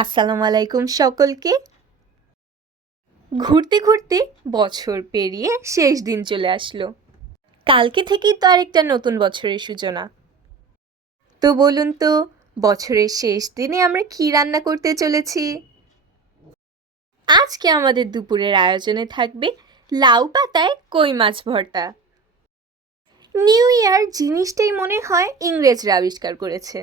আসসালামু আলাইকুম সকলকে। ঘুরতে ঘুরতে বছর পেরিয়ে শেষ দিন চলে আসলো। কালকে থেকেই তো আরেকটা নতুন বছরের সূচনা। তো বলুন তো, বছরের শেষ দিনে আমরা কি রান্না করতে চলেছি? আজকে আমাদের দুপুরের আয়োজনে থাকবে লাউ পাতায় কই মাছ ভর্তা। নিউ ইয়ার জিনিসটাই মনে হয় ইংরেজরা আবিষ্কার করেছে।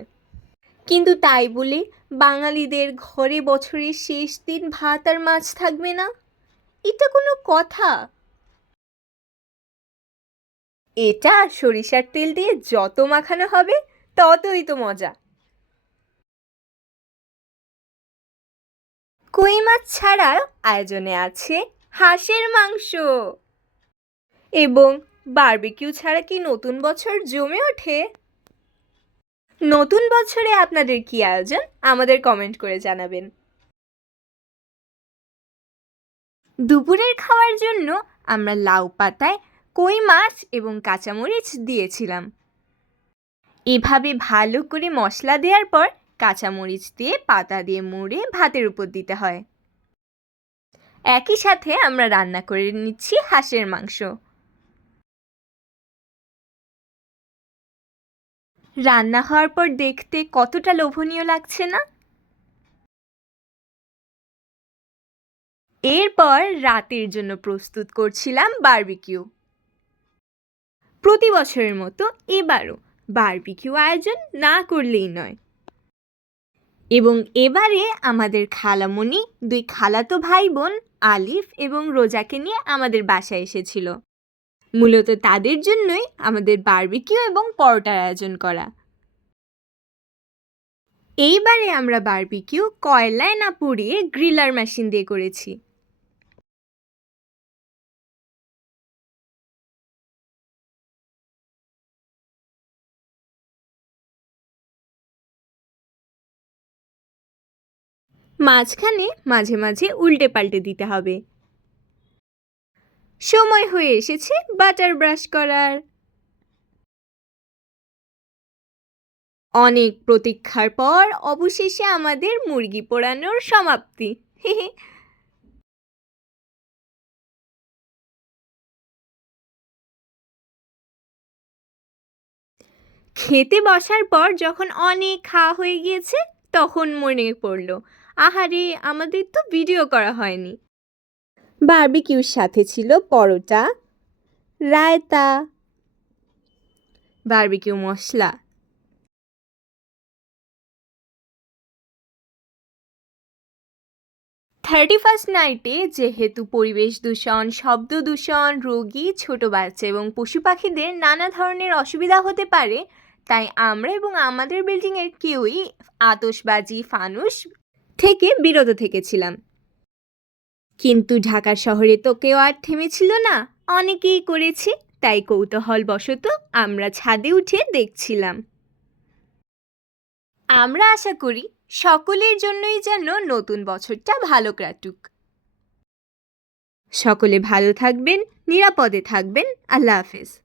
কিন্তু তাই বলে বাঙালিদের ঘরে বছরের শেষ দিন ভাত আর মাছ থাকবে না? এটা কোনো কথা? এটা সরিষার তেল দিয়ে যত মাখানো হবে, ততই তো মজা। কই মাছ ছাড়াও আয়োজনে আছে হাঁসের মাংস। এবং বারবিকিউ ছাড়া কি নতুন বছর জমে ওঠে? নতুন বছরে আপনাদের কি আয়োজন? আমাদের কমেন্ট করে জানাবেন। দুপুরের খাওয়ার জন্য আমরা লাউ পাতায় কই মাছ এবং কাঁচামরিচ দিয়েছিলাম। এভাবে ভালো করে মশলা দেওয়ার পর কাঁচামরিচ দিয়ে পাতা দিয়ে মুড়ে ভাতের উপর দিতে হয়। একই সাথে আমরা রান্না করে নিচ্ছি হাঁসের মাংস। রান্না হওয়ার পর দেখতে কতটা লোভনীয় লাগছে না? এরপর রাতের জন্য প্রস্তুত করছিলাম বারবিকিউ। প্রতি বছরের মতো এবারও বারবিকিউ আয়োজন না করলেই নয়। এবং এবারে আমাদের খালামণি, দুই খালাতো ভাই বোন আলিফ এবং রোজাকে নিয়ে আমাদের বাসায় এসেছিল। মূলত তাদের জন্যই আমাদের বারবিকিউ এবং পরোটার আয়োজন করা। এইবারে আমরা বারবিকিউ কয়লায় না পুড়িয়ে গ্রিলার মেশিন দিয়ে করেছি। মাঝখানে মাঝে মাঝে উল্টে পাল্টে দিতে হবে। সময় হয়ে এসেছে বাটার ব্রাশ করার। অনেক প্রতীক্ষার পর অবশেষে আমাদের মুরগি পোড়ানোর সমাপ্তি। খেতে বসার পর যখন অনেক খাওয়া হয়ে গিয়েছে, তখন মনে পড়ল, আহারে, আমাদের তো ভিডিও করা হয়নি। বারবিকিউর সাথে ছিল পরোটা, রায়তা। বারবিকিউ মশলা। থার্টি ফার্স্ট নাইটে যেহেতু পরিবেশ দূষণ, শব্দ দূষণ, রোগী, ছোট বাচ্চা এবং পশু পাখিদের নানা ধরনের অসুবিধা হতে পারে, তাই আমরা এবং আমাদের বিল্ডিংয়ের কেউই আতসবাজি ফানুস থেকে বিরত থেকেছিলাম। কিন্তু ঢাকা শহরে তো কেউ আর থেমেছিল না। অনেকেই করেছে, তাই কৌতূহলবশত আমরা ছাদে উঠে দেখছিলাম। আমরা আশা করি সকলের জন্যই যেন নতুন বছরটা ভালো কাটুক সকলে ভালো থাকবেন, নিরাপদে থাকবেন। আল্লাহ হাফেজ।